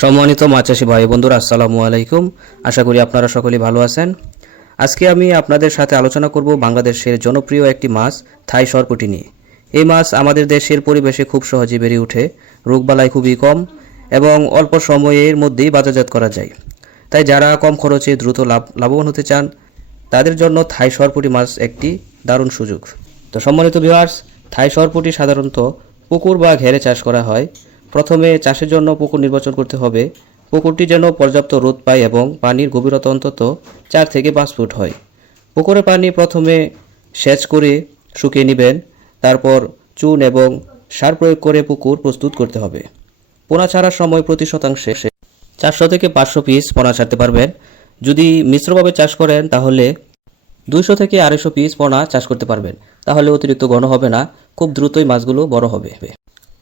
সম্মানিত মাছ চাষী ভাই বন্ধুরা, আসসালামু আলাইকুম। আশা করি আপনারা সকলেই ভালো আছেন। আজকে আমি আপনাদের সাথে আলোচনা করব বাংলাদেশের জনপ্রিয় একটি মাছ থাই সরপুঁটি নিয়ে। এই মাছ আমাদের দেশের পরিবেশে খুব সহজে বেড়ে ওঠে, রোগবালাই খুবই কম এবং অল্প সময়ের মধ্যেই বাজারজাত করা যায়। তাই যারা কম খরচে দ্রুত লাভবান হতে চান তাদের জন্য থাই সরপুঁটি মাছ একটি দারুণ সুযোগ। তো সম্মানিত ভিউয়ার্স, থাই সরপুঁটি সাধারণত পুকুর বা ঘেরে চাষ করা হয়। প্রথমে চাষের জন্য পুকুর নির্বাচন করতে হবে। পুকুরটি যেন পর্যাপ্ত রোদ পায় এবং পানির গভীরতা অন্তত 4 থেকে 5 ফুট হয়। পুকুরের পানি প্রথমে সেচ করে শুকিয়ে নেবেন, তারপর চুন এবং সার প্রয়োগ করে পুকুর প্রস্তুত করতে হবে। পোনা ছাড়ার সময় প্রতি শতাংশে 400 থেকে 500 পিস পোনা ছাড়তে পারবেন। যদি মিশ্রভাবে চাষ করেন তাহলে 200 থেকে 250 পিস পোনা চাষ করতে পারবেন। তাহলে অতিরিক্ত ঘন হবে না, খুব দ্রুতই মাছগুলো বড় হবে।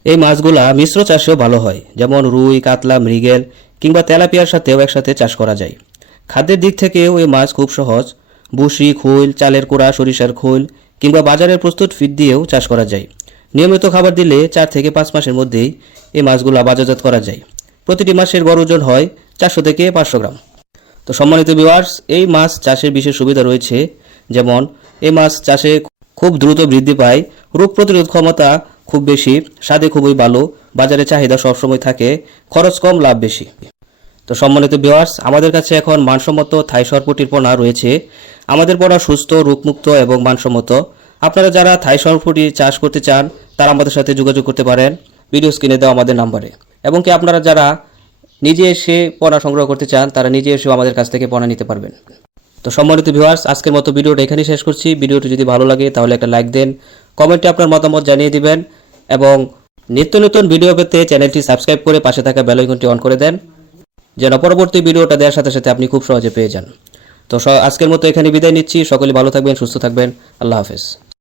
এই মাছগুলা মিশ্র চাষেও ভালো হয়, যেমন রুই, কাতলা, মৃগেল কিংবা তেলাপিয়ার সাথেও একসাথে চাষ করা যায়। খাদ্যের দিক থেকেও এই মাছ খুব সহজ। ভুসি, খৈল, চালের কোড়া, সরিষার খৈল কিংবা বাজারের প্রস্তুত ফিড দিয়েও চাষ করা যায়। নিয়মিত খাবার দিলে 4 থেকে 5 মাসের মধ্যেই এই মাছগুলা বাজারজাত করা যায়। প্রতিটি মাছের গড় ওজন হয় 400 থেকে 500 গ্রাম। তো সম্মানিত ভিউয়ার্স, এই মাছ চাষের বিশেষ সুবিধা রয়েছে, যেমন এই মাছ চাষে খুব দ্রুত বৃদ্ধি পায়, রোগ প্রতিরোধ ক্ষমতা খুব বেশি, স্বাদে খুবই ভালো, বাজারে চাহিদা সবসময় থাকে, খরচ কম, লাভ বেশি। তো সম্মানিত ভিউয়ার্স, আমাদের কাছে এখন মানসম্মত থাই সরপুঁটির পোনা রয়েছে। আমাদের পোনা সুস্থ, রোগমুক্ত এবং মানসম্মত। আপনারা যারা থাই সরপুঁটি চাষ করতে চান তারা আমাদের সাথে যোগাযোগ করতে পারেন ভিডিও স্ক্রিনে দেওয়া আমাদের নাম্বারে। এবং কি আপনারা যারা নিজে এসে পোনা সংগ্রহ করতে চান তারা নিজে এসেও আমাদের কাছ থেকে পোনা নিতে পারবেন। তো সম্মানিত ভিউয়ার্স, আজকের মতো ভিডিওটা এখানেই শেষ করছি। ভিডিওটি যদি ভালো লাগে তাহলে একটা লাইক দেন, কমেন্টে আপনার মতামত জানিয়ে দিবেন এবং নিত্য নতুন ভিডিও পেতে চ্যানেলটি সাবস্ক্রাইব করে পাশে থাকা বেল আইকনটি অন করে দেন, যেন পরবর্তী ভিডিওটা দেওয়ার সাথে সাথে আপনি খুব সহজে পেয়ে যান। তো আজকের মতো এখানে বিদায় নিচ্ছি। সকলে ভালো থাকবেন, সুস্থ থাকবেন। আল্লাহ হাফেজ।